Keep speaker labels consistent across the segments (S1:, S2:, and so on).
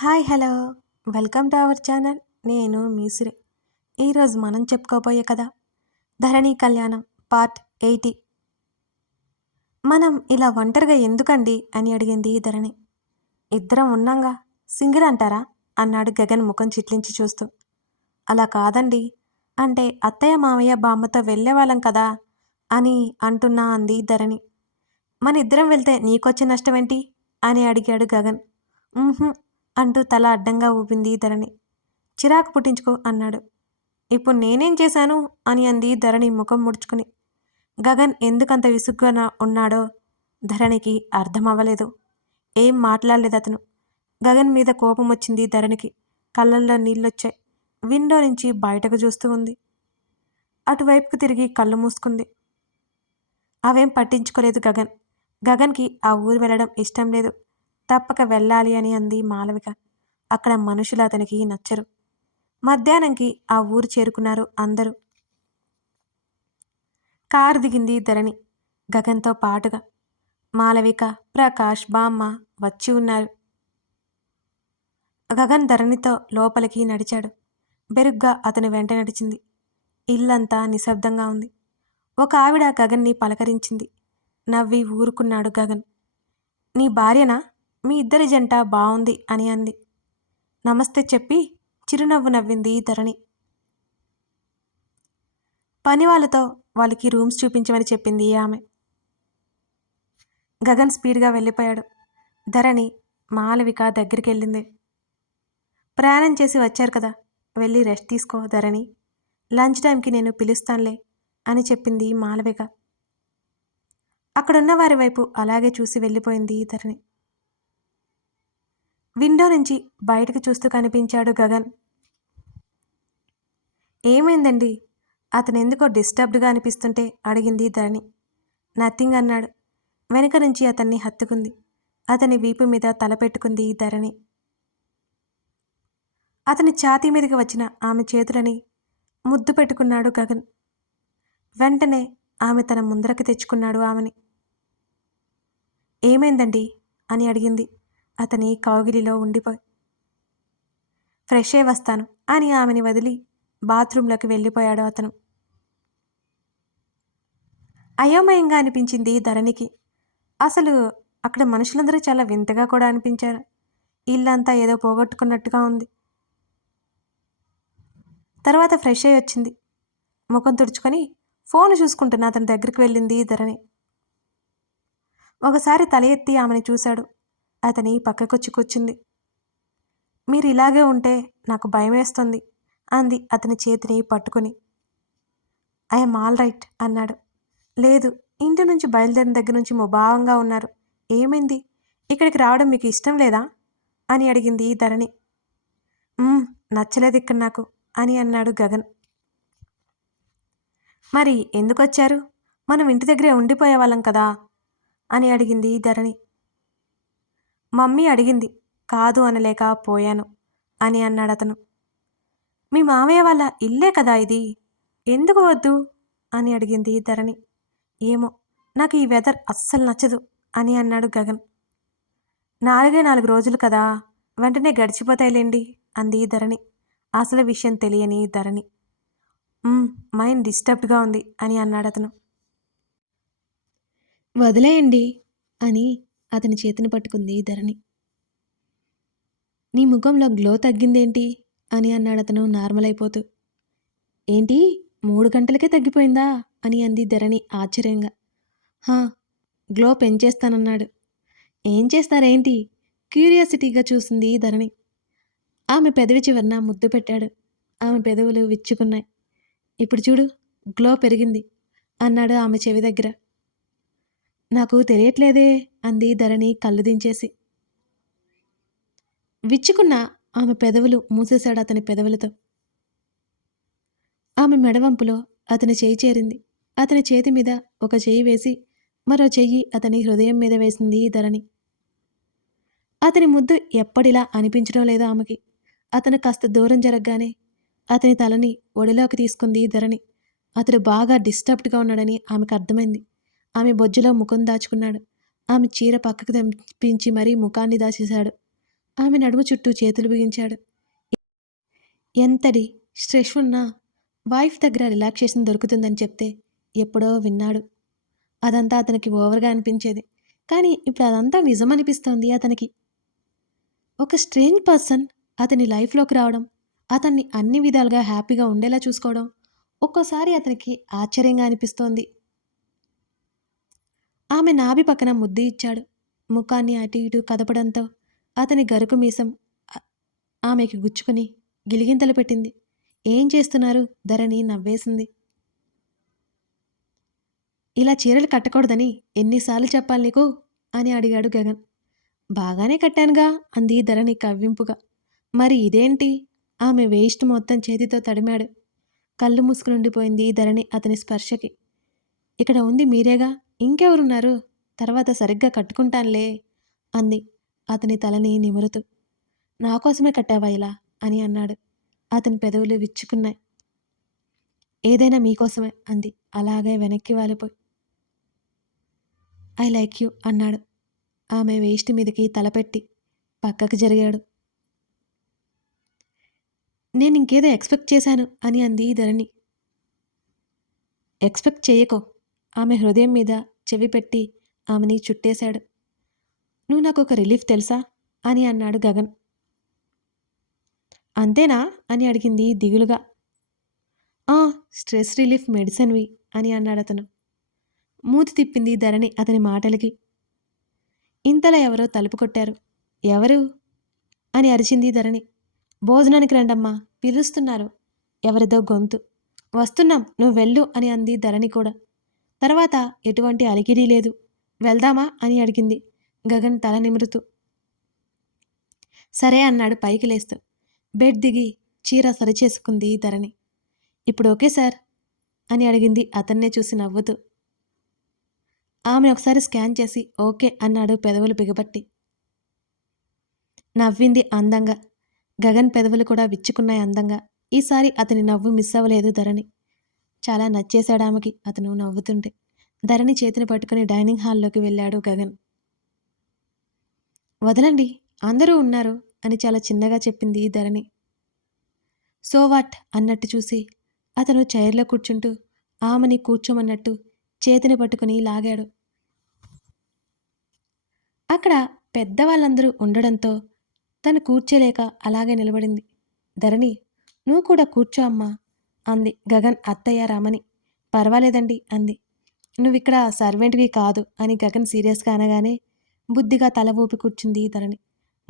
S1: Hi hello. Welcome to our channel. నేను మీసిరి. ఈరోజు మనం చెప్పుకోబోయే కదా ధరణి కళ్యాణం పార్ట్ ఎయిటీ. మనం ఇలా ఒంటరిగా ఎందుకండి అని అడిగింది ధరణి. ఇద్దరం ఉన్నాంగా సింగిల్ అంటారా? అన్నాడు గగన్ ముఖం చిట్లించి చూస్తూ. అలా కాదండి. అంటే అత్తయ్య మామయ్య బామ్మతో వెళ్ళేవాళ్ళం కదా అని అంటున్నా అంది ధరణి. మన ఇద్దరం వెళ్తే నీకొచ్చే నష్టమేంటి? అని అడిగాడు గగన్. అంటూ తల అడ్డంగా ఊపింది ధరణి. చిరాకు పుట్టించుకో అన్నాడు. ఇప్పుడు నేనేం చేశాను? అని అంది ధరణి ముఖం ముడుచుకుని. గగన్ ఎందుకంత విసుగ్గా ఉన్నాడో ధరణికి అర్థం అవ్వలేదు ఏం మాట్లాడలేదు అతను. గగన్ మీద కోపం వచ్చింది ధరణికి. కళ్ళల్లో నీళ్ళొచ్చాయి. విండో నుంచి బయటకు చూస్తూ ఉంది. అటువైపుకు తిరిగి కళ్ళు మూసుకుంది. అవేం పట్టించుకోలేదు గగన్. గగన్కి ఆ ఊరు వెళ్ళడం ఇష్టం లేదు. తప్పక వెళ్ళాలి అని అంది మాలవిక. అక్కడ మనుషులు అతనికి నచ్చరు. మధ్యాహ్నంకి ఆ ఊరు చేరుకున్నారు అందరూ. కారు దిగింది ధరణి. గగన్తో పాటుగా. మాలవిక ప్రకాష్ బామ్మ వచ్చి ఉన్నారు. గగన్ ధరణితో లోపలికి నడిచాడు. బెరుగ్గా అతని వెంట నడిచింది. ఇల్లంతా నిశ్శబ్దంగా ఉంది. ఒక ఆవిడ గగన్ని పలకరించింది. నవ్వి ఊరుకున్నాడు గగన్. నీ భార్యనా? మీ ఇద్దరి జంట బాగుంది అని అంది. నమస్తే చెప్పి చిరునవ్వు నవ్వింది ధరణి. పని వాళ్ళతో వాళ్ళకి రూమ్స్ చూపించమని చెప్పింది ఆమె. గగన్ స్పీడ్గా వెళ్ళిపోయాడు. ధరణి మాలవిక దగ్గరికి వెళ్ళింది ప్రయాణం చేసి వచ్చారు కదా వెళ్ళి రెస్ట్ తీసుకో ధరణి. లంచ్ టైంకి నేను పిలుస్తానులే అని చెప్పింది మాలవిక. అక్కడున్న వారి వైపు అలాగే చూసి వెళ్ళిపోయింది ధరణి. విండో నుంచి బయటకు చూస్తూ కనిపించాడు గగన్. ఏమైందండి? అతను ఎందుకో డిస్టర్బ్డ్గా అనిపిస్తుంటే అడిగింది ధరణి. నథింగ్ అన్నాడు. వెనుక నుంచి అతన్ని హత్తుకుంది. అతని వీపు మీద తల పెట్టుకుంది ధరణి. అతని ఛాతీ మీదకి వచ్చిన ఆమె చేతులని ముద్దు పెట్టుకున్నాడు గగన్. వెంటనే ఆమె తన ముందరకి తెచ్చుకున్నాడు ఆమెని. ఏమైందండి? అని అడిగింది. అతని కౌగిలిలో ఉండిపోయి ఫ్రెష్ అయి వస్తాను అని ఆమెని వదిలి బాత్రూంలోకి వెళ్ళిపోయాడు అతను. అయోమయంగా అనిపించింది ధరణికి. అసలు అక్కడ మనుషులందరూ చాలా వింతగా కూడా అనిపించారు. ఇల్లంతా ఏదో పోగొట్టుకున్నట్టుగా ఉంది. తర్వాత ఫ్రెష్ అయి వచ్చింది. ముఖం తుడుచుకొని ఫోన్ చూసుకుంటున్న అతని దగ్గరికి వెళ్ళింది ధరణి. ఒకసారి తల ఎత్తి ఆమెని చూశాడు. అతని పక్కకొచ్చి కూర్చుంది. మీరు ఇలాగే ఉంటే నాకు భయమేస్తుంది అంది అతని చేతిని పట్టుకుని. ఐఎమ్ ఆల్ రైట్ అన్నాడు. లేదు ఇంటి నుంచి బయలుదేరిన దగ్గర నుంచి ముభావంగా ఉన్నారు. ఏమైంది? ఇక్కడికి రావడం మీకు ఇష్టం లేదా? అని అడిగింది ధరణి. నచ్చలేదు ఇక్కడ నాకు అని అన్నాడు గగన్. మరి ఎందుకు వచ్చారు మనం ఇంటి దగ్గరే ఉండిపోయేవాళ్ళం కదా అని అడిగింది ధరణి. మమ్మీ అడిగింది. కాదు అనలేక పోయాను అని అన్నాడు అతను మీ మామయ్య వాళ్ళ ఇల్లే కదా ఇది? ఎందుకు వద్దు? అని అడిగింది ధరణి. ఏమో నాకు ఈ వెదర్ అస్సలు నచ్చదు అని అన్నాడు గగన్. నాలుగే నాలుగు రోజులు కదా వెంటనే గడిచిపోతాయిలేండి అంది ధరణి. అసలు విషయం తెలియని ధరణి. మైండ్ డిస్టర్బ్డ్గా ఉంది అని అన్నాడు అతను వదిలేయండి అని అతని చేతిని పట్టుకుంది ధరణి. నీ ముఖంలో గ్లో తగ్గిందేంటి? అని అన్నాడు అతను నార్మల్ అయిపోతూ. ఏంటి? మూడు గంటలకే తగ్గిపోయిందా? అని అంది ధరణి ఆశ్చర్యంగా. హా గ్లో పెంచేస్తానన్నాడు. ఏం చేస్తారేంటి? క్యూరియాసిటీగా చూసింది ధరణి. ఆమె పెదవి చివరన ముద్దు పెట్టాడు. ఆమె పెదవులు విచ్చుకున్నాయి. ఇప్పుడు చూడు గ్లో పెరిగింది అన్నాడు ఆమె చెవి దగ్గర. నాకు తెలియట్లేదే అంది ధరణి కళ్ళు దించేసి. విచ్చుకున్న ఆమె పెదవులు మూసేశాడు అతని పెదవులతో. ఆమె మెడవంపులో అతని చేయి చేరింది. అతని చేతి మీద ఒక చెయ్యి వేసి మరో చెయ్యి అతని హృదయం మీద వేసింది ధరణి. అతని ముద్దు ఎప్పటిలా అనిపించడం లేదు ఆమెకి. అతను కాస్త దూరం జరగగానే అతని తలని ఒడిలోకి తీసుకుంది ధరణి. అతడు బాగా డిస్టర్బ్డ్గా ఉన్నాడని ఆమెకు అర్థమైంది. ఆమె బొజ్జులో ముఖం దాచుకున్నాడు. ఆమె చీర పక్కకు తెంపించి మరీ ముఖాన్ని దాచేశాడు. ఆమె నడుము చుట్టూ చేతులు బిగించాడు. ఎంతటి స్ట్రెస్ ఉన్నా వైఫ్ దగ్గర రిలాక్సేషన్ దొరుకుతుందని చెప్తే ఎప్పుడో విన్నాడు. అదంతా అతనికి ఓవర్గా అనిపించేది. కానీ ఇప్పుడు అదంతా నిజం అనిపిస్తోంది అతనికి. ఒక స్ట్రేంజ్ పర్సన్ అతని లైఫ్లోకి రావడం అతన్ని అన్ని విధాలుగా హ్యాపీగా ఉండేలా చూసుకోవడం ఒక్కోసారి అతనికి ఆశ్చర్యంగా అనిపిస్తోంది. ఆమె నాభి పక్కన ముద్దు ఇచ్చాడు. ముఖాన్ని అటు ఇటు కదపడంతో అతని గరుకు మీసం ఆమెకి గుచ్చుకుని గిలిగింతలు పెట్టింది. ఏం చేస్తున్నారు? ధరణి నవ్వేసింది. ఇలా చీరలు కట్టకూడదని ఎన్నిసార్లు చెప్పాలి నీకు? అని అడిగాడు గగన్. బాగానే కట్టానుగా అంది ధరణి కవ్వింపుగా. మరి ఇదేంటి? ఆమె వేస్ట్ మొత్తం చేతితో తడిమాడు. కళ్ళు మూసుకునుండిపోయింది ధరణి అతని స్పర్శకి. ఇక్కడ ఉంది మీరేగా? ఇంకెవరున్నారు? తర్వాత సరిగ్గా కట్టుకుంటానులే అంది. అతని తలని నిమురుతూ. నా కోసమే కట్టావా ఇలా? అని అన్నాడు. అతని పెదవులు విచ్చుకున్నాయి. ఏదైనా మీకోసమే అంది. అలాగే వెనక్కి వాలిపోయి. ఐ లైక్ యూ అన్నాడు. ఆమె వేస్ట్ మీదకి తలపెట్టి పక్కకు జరిగాడు. నేను ఇంకేదో ఎక్స్పెక్ట్ చేశాను అని అంది ధరణి. ఎక్స్పెక్ట్ చేయకో ఆమె హృదయం మీద చెవి పెట్టి ఆమెని చుట్టేశాడు. నువ్వు నాకు ఒక రిలీఫ్ తెలుసా? అని అన్నాడు గగన్. అంతేనా? అని అడిగింది దిగులుగా. "ఆ, స్ట్రెస్ రిలీఫ్ మెడిసిన్వి అని అన్నాడు అతను. మూతి తిప్పింది ధరణి అతని మాటలకి. ఇంతలో ఎవరో తలుపు కొట్టారు. ఎవరు? అని అరిచింది ధరణి. భోజనానికి రండమ్మా పిలుస్తున్నారు. ఎవరిదో గొంతు. వస్తున్నాం నువ్వు వెళ్ళు అని అంది ధరణి కూడా. తర్వాత ఎటువంటి అలికిడి లేదు. వెళ్దామా? అని అడిగింది. గగన్ తల నిమురుతూ. సరే అన్నాడు పైకి లేస్తూ. బెడ్ దిగి చీర సరిచేసుకుంది ధరణి. ఇప్పుడు ఓకే సార్? అని అడిగింది అతన్నే చూసి నవ్వుతూ. ఆమె ఒకసారి స్కాన్ చేసి ఓకే అన్నాడు పెదవులు బిగబట్టి. నవ్వింది అందంగా. గగన్ పెదవులు కూడా విచ్చుకున్నాయి అందంగా. ఈసారి అతని నవ్వు మిస్ అవ్వలేదు ధరణి. చాలా నచ్చేశాడు ఆమెకి అతను నవ్వుతుంటే. ధరణి చేతిని పట్టుకుని డైనింగ్ హాల్లోకి వెళ్ళాడు గగన్. వదలండి అందరూ ఉన్నారు అని చాలా చిన్నగా చెప్పింది ధరణి. సో వాట్ అన్నట్టు చూసి అతను చైర్లో కూర్చుంటూ ఆమెని కూర్చోమన్నట్టు చేతిని పట్టుకుని లాగాడు. అక్కడ పెద్దవాళ్ళందరూ ఉండడంతో తను కూర్చోలేక అలాగే నిలబడింది. ధరణి నువ్వు కూడా కూర్చో అమ్మా అంది. గగన్ అత్తయ్య రామని పర్వాలేదండి అంది. నువ్విక్కడ సర్వెంట్వి కాదు అని గగన్ సీరియస్గా అనగానే బుద్ధిగా తల ఊపి కూర్చుంది ధరణి.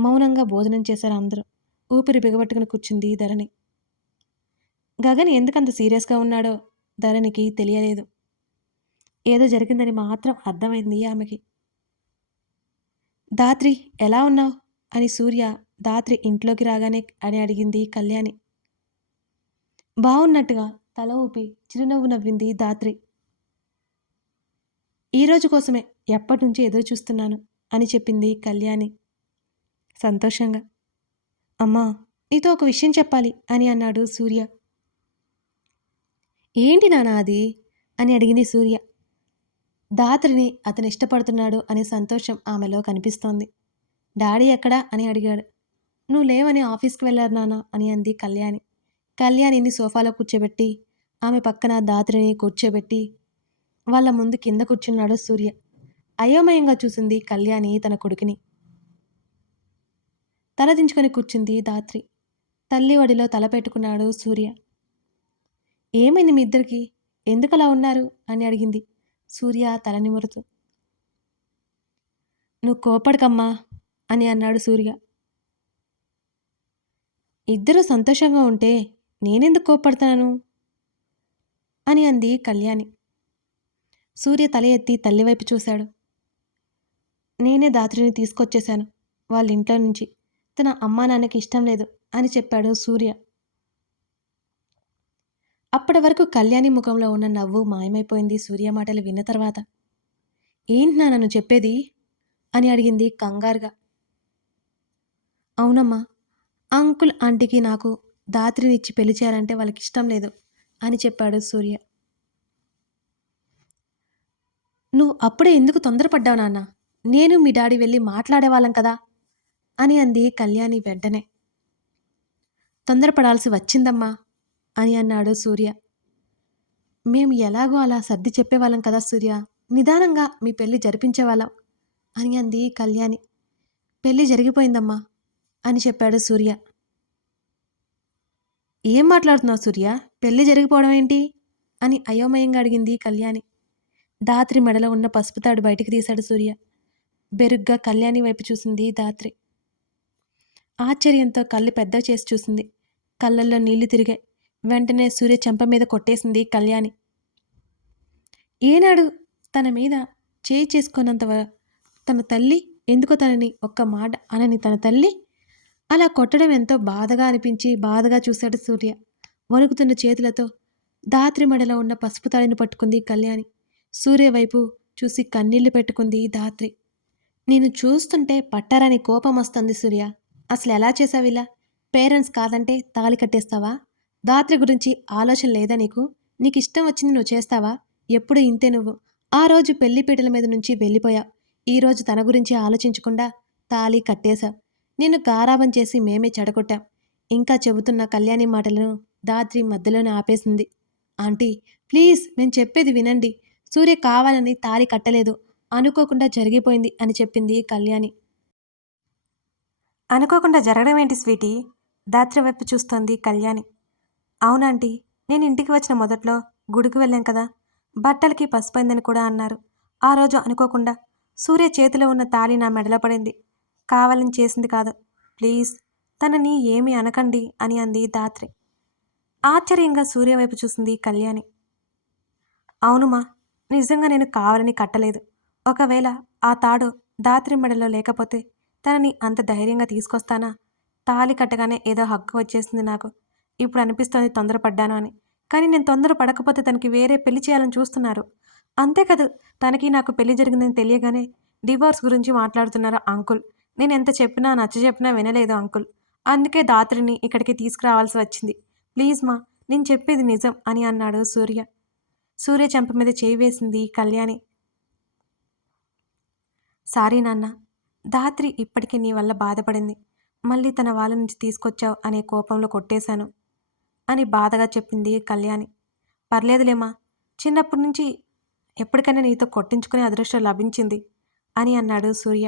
S1: మౌనంగా భోజనం చేశారు అందరూ. ఊపిరి బిగబట్టుకుని కూర్చుంది ధరణి. గగన్ ఎందుకంత సీరియస్గా ఉన్నాడో ధరణికి తెలియలేదు. ఏదో జరిగిందని మాత్రం అర్థమైంది ఆమెకి. దాత్రి ఎలా ఉన్నావు? అని సూర్య దాత్రి ఇంట్లోకి రాగానే అని అడిగింది కళ్యాణి. బాగున్నట్టుగా తల ఊపి చిరునవ్వు నవ్వింది దాత్రి. ఈ రోజు కోసమే ఎప్పటి నుంచి ఎదురు చూస్తున్నాను అని చెప్పింది కళ్యాణి. సంతోషంగా. అమ్మా నీతో ఒక విషయం చెప్పాలి అని అన్నాడు సూర్య. ఏంటి నానా అది? అని అడిగింది సూర్య. దాత్రిని అతను ఇష్టపడుతున్నాడు అనే సంతోషం ఆమెలో కనిపిస్తోంది. డాడీ ఎక్కడా? అని అడిగాడు. నువ్వు లేవని ఆఫీస్కి వెళ్ళారు నానా అని అంది కళ్యాణి. కళ్యాణిని సోఫాలో కూర్చోబెట్టి ఆమె పక్కన దాత్రిని కూర్చోబెట్టి వాళ్ళ ముందు కింద కూర్చున్నాడు సూర్య. అయోమయంగా చూసింది కళ్యాణి తన కొడుకుని. తల దించుకొని కూర్చుంది దాత్రి. తల్లి ఒడిలో తల పెట్టుకున్నాడు సూర్య. ఏమైంది మీ ఇద్దరికి? ఎందుకలా ఉన్నారు? అని అడిగింది సూర్య తల నిమురుతూ నువ్వు కోపడకమ్మా అని అన్నాడు సూర్య. ఇద్దరూ సంతోషంగా ఉంటే నేనెందుకు కోప్పడతాను అని అంది కళ్యాణి. సూర్య తల ఎత్తి తల్లివైపు చూశాడు. నేనే దాత్రిని తీసుకొచ్చేశాను వాళ్ళ ఇంట్లో నుంచి. తన అమ్మా నాన్నకి ఇష్టం లేదు అని చెప్పాడు సూర్య. అప్పటి వరకు కళ్యాణి ముఖంలో ఉన్న నవ్వు మాయమైపోయింది సూర్య మాటలు విన్న తర్వాత. ఏంటి నా నన్ను చెప్పేది? అని అడిగింది కంగారుగా. అవునమ్మా అంకుల్ ఆంటీకి నాకు దాత్రినిచ్చి పెళ్ళి చేయాలంటే వాళ్ళకి ఇష్టం లేదు అని చెప్పాడు సూర్య. నువ్వు అప్పుడే ఎందుకు తొందరపడ్డావు నాన్న? నేను మీ డాడీ వెళ్ళి మాట్లాడేవాళ్ళం కదా? అని అంది కళ్యాణి వెంటనే. తొందరపడాల్సి వచ్చిందమ్మా అని అన్నాడు సూర్య. మేము ఎలాగో అలా సర్ది చెప్పేవాళ్ళం కదా సూర్య. నిదానంగా మీ పెళ్ళి జరిపించేవాళ్ళం అని అంది కళ్యాణి. పెళ్ళి జరిగిపోయిందమ్మా అని చెప్పాడు సూర్య. ఏం మాట్లాడుతున్నావు సూర్య? పెళ్ళి జరిగిపోవడం ఏంటి అని అయోమయంగా అడిగింది కళ్యాణి. దాత్రి మెడలో ఉన్న పసుపు తాడు బయటికి తీశాడు సూర్య. బెరుగ్గా కళ్యాణి వైపు చూసింది దాత్రి ఆశ్చర్యంతో కళ్ళు పెద్ద చేసి చూసింది. కళ్ళల్లో నీళ్ళు తిరిగాయి. వెంటనే సూర్య చెంప మీద కొట్టేసింది కళ్యాణి. ఏనాడు తన మీద చేయి చేసుకున్నంత తన తల్లి? ఎందుకో తనని ఒక్క మాట అనని తన తల్లి అలా కొట్టడం ఎంతో బాధగా అనిపించి బాధగా చూశాడు సూర్య. వణుకుతున్న చేతులతో దాత్రి మెడలో ఉన్న పసుపు తాడిని పట్టుకుంది కళ్యాణి. సూర్య వైపు చూసి కన్నీళ్ళు పెట్టుకుంది దాత్రి నేను చూస్తుంటే పట్టారని కోపం వస్తుంది సూర్య. అసలు ఎలా చేసావిలా ఇలా? పేరెంట్స్ కాదంటే తాళి కట్టేస్తావా? దాత్రి గురించి ఆలోచన లేదా నీకు? నీకు ఇష్టం వచ్చింది నువ్వు చేస్తావా? ఎప్పుడు ఇంతే నువ్వు. ఆ రోజు పెళ్ళి పీటల మీద నుంచి వెళ్ళిపోయావు. ఈ రోజు తన గురించి ఆలోచించకుండా తాళి కట్టేశావు. నిన్ను గారాబం చేసి మేమే చెడగొట్టాం. ఇంకా చెబుతున్న కళ్యాణి మాటలను దాత్రి మధ్యలోనే ఆపేసింది. ఆంటీ ప్లీజ్ నేను చెప్పేది వినండి. సూర్య కావాలని తాళి కట్టలేదు. అనుకోకుండా జరిగిపోయింది అని చెప్పింది కళ్యాణి. అనుకోకుండా జరగడం ఏంటి స్వీటీ? దాత్రి వైపు చూస్తోంది కళ్యాణి. అవునాంటీ నేను ఇంటికి వచ్చిన మొదట్లో గుడికి వెళ్ళాం కదా. బట్టలకి పసుపైందని కూడా అన్నారు. ఆ రోజు అనుకోకుండా సూర్య చేతిలో ఉన్న తాళి నా మెడలో పడింది. కావాలని చేసింది కాదు. ప్లీజ్ తనని ఏమి అనకండి అని అంది దాత్రి ఆశ్చర్యంగా సూర్య వైపు చూసింది కళ్యాణి. అవునుమా నిజంగా నేను కావాలని కట్టలేదు. ఒకవేళ ఆ తాడు దాత్రి మెడలో లేకపోతే తనని అంత ధైర్యంగా తీసుకొస్తానా? తాళి కట్టగానే ఏదో హక్కు వచ్చేసింది నాకు. ఇప్పుడు అనిపిస్తోంది తొందరపడ్డాను అని. కానీ నేను తొందర పడకపోతే తనకి వేరే పెళ్ళి చేయాలని చూస్తున్నారు. అంతే కదా తనకి నాకు పెళ్ళి జరిగిందని తెలియగానే డివోర్స్ గురించి మాట్లాడుతున్నారు అంకుల్? నేను ఎంత చెప్పినా నచ్చ చెప్పినా వినలేదు అంకుల్. అందుకే దాత్రిని ఇక్కడికి తీసుకురావాల్సి వచ్చింది. ప్లీజ్ మా నేను చెప్పేది నిజం అని అన్నాడు సూర్య. సూర్య చెంప మీద చేయి వేసింది కళ్యాణి. సారీ నాన్న దాత్రి ఇప్పటికీ నీ వల్ల బాధపడింది. మళ్ళీ తన వాళ్ళ నుంచి తీసుకొచ్చావు అనే కోపంలో కొట్టేశాను అని బాధగా చెప్పింది కళ్యాణి. పర్లేదులేమా చిన్నప్పటి నుంచి ఎప్పటికైనా నీతో కొట్టించుకునే అదృష్టం లభించింది అని అన్నాడు సూర్య.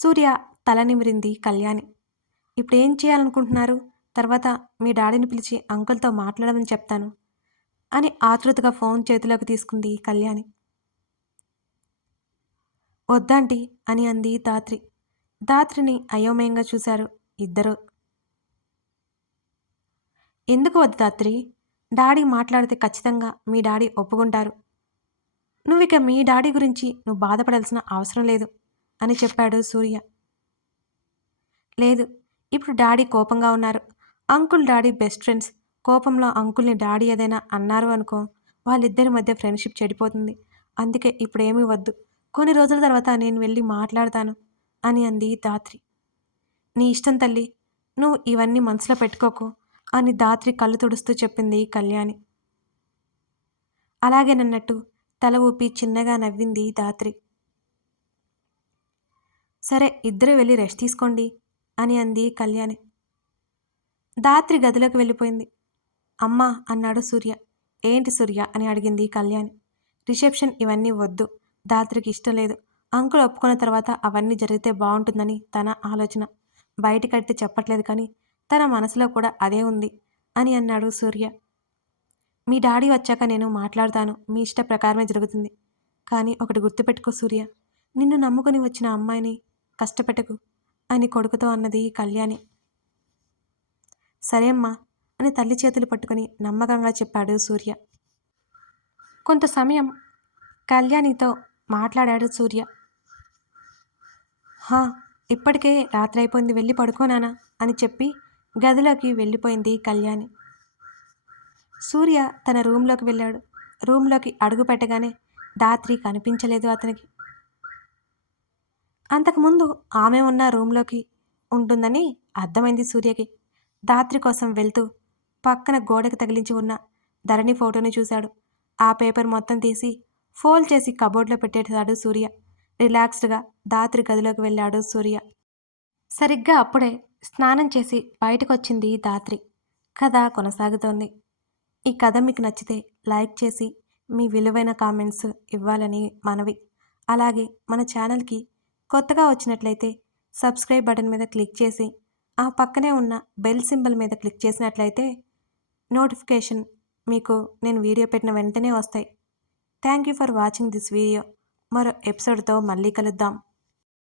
S1: సూర్య తల నిమిరింది కళ్యాణి. ఇప్పుడు ఏం చేయాలనుకుంటున్నారు? తర్వాత మీ డాడీని పిలిచి అంకుల్తో మాట్లాడమని చెప్తాను అని ఆతృతగా ఫోన్ చేతిలోకి తీసుకుంది కళ్యాణి. వద్దాంటి అని అంది దాత్రి. దాత్రిని అయోమయంగా చూశారు ఇద్దరు. ఎందుకు వద్దు దాత్రి? డాడీ మాట్లాడితే ఖచ్చితంగా మీ డాడీ ఒప్పుకుంటారు. నువ్వు ఇక మీ డాడీ గురించి నువ్వు బాధపడాల్సిన అవసరం లేదు. అని చెప్పాడు సూర్య. లేదు ఇప్పుడు డాడీ కోపంగా ఉన్నారు. Uncle daddy best friends. కోపంలో అంకుల్ని డాడీ ఏదైనా అన్నారు అనుకో వాళ్ళిద్దరి మధ్య ఫ్రెండ్షిప్ చెడిపోతుంది. అందుకే ఇప్పుడేమీ వద్దు. కొన్ని రోజుల తర్వాత నేను వెళ్ళి మాట్లాడతాను అని అంది దాత్రి నీ ఇష్టం తల్లి నువ్వు ఇవన్నీ మనసులో పెట్టుకోకు అని దాత్రి కళ్ళు తుడుస్తూ చెప్పింది కళ్యాణి. అలాగేనన్నట్టు తల ఊపి చిన్నగా నవ్వింది దాత్రి సరే ఇద్దరు వెళ్ళి రెస్ట్ తీసుకోండి అని అంది కళ్యాణి. దాత్రి గదిలోకి వెళ్ళిపోయింది. అమ్మా అన్నాడు సూర్య. ఏంటి సూర్య అని అడిగింది కళ్యాణి. రిసెప్షన్ ఇవన్నీ వద్దు. దాత్రికి ఇష్టం లేదు. అంకుల్ ఒప్పుకున్న తర్వాత అవన్నీ జరిగితే బాగుంటుందని తన ఆలోచన. బయటకడితే చెప్పట్లేదు కానీ తన మనసులో కూడా అదే ఉంది అని అన్నాడు సూర్య. మీ డాడీ వచ్చాక నేను మాట్లాడతాను. మీ ఇష్ట ప్రకారమే జరుగుతుంది. కానీ ఒకటి గుర్తుపెట్టుకో సూర్య. నిన్ను నమ్ముకొని వచ్చిన అమ్మాయిని కష్టపెట్టకు అని కొడుకుతో అన్నది కళ్యాణి. సరే అమ్మా అని తల్లి చేతులు పట్టుకుని నమ్మకంగా చెప్పాడు సూర్య. కొంత సమయం కళ్యాణితో మాట్లాడాడు సూర్య. హా ఇప్పటికే రాత్రి అయిపోయింది వెళ్ళి పడుకోనానా అని చెప్పి గదిలోకి వెళ్ళిపోయింది కళ్యాణి. సూర్య తన రూంలోకి వెళ్ళాడు. రూంలోకి అడుగు పెట్టగానే దాత్రి కనిపించలేదు అతనికి. అంతకుముందు ఆమె ఉన్న రూమ్లోకి ఉంటుందని అర్థమైంది సూర్యకి. దాత్రి కోసం వెళ్తూ పక్కన గోడకి తగిలించి ఉన్న ధరణి ఫోటోని చూశాడు. ఆ పేపర్ మొత్తం తీసి ఫోల్డ్ చేసి కబోర్డ్లో పెట్టేశాడు సూర్య. రిలాక్స్డ్గా దాత్రి గదిలోకి వెళ్ళాడు సూర్య. సరిగ్గా అప్పుడే స్నానం చేసి బయటకొచ్చింది దాత్రి కథ కొనసాగుతోంది. ఈ కథ మీకు నచ్చితే లైక్ చేసి మీ విలువైన కామెంట్స్ ఇవ్వాలని మనవి. అలాగే మన ఛానల్కి కొత్తగా వచ్చినట్లయితే సబ్స్క్రైబ్ బటన్ మీద క్లిక్ చేసి ఆ పక్కనే ఉన్న బెల్ సింబల్ మీద క్లిక్ చేసినట్లయితే నోటిఫికేషన్ మీకు నేను వీడియో పెట్టిన వెంటనే వస్తాయి. Thank you for watching this video. మరో ఎపిసోడ్తో మళ్ళీ కలుద్దాం.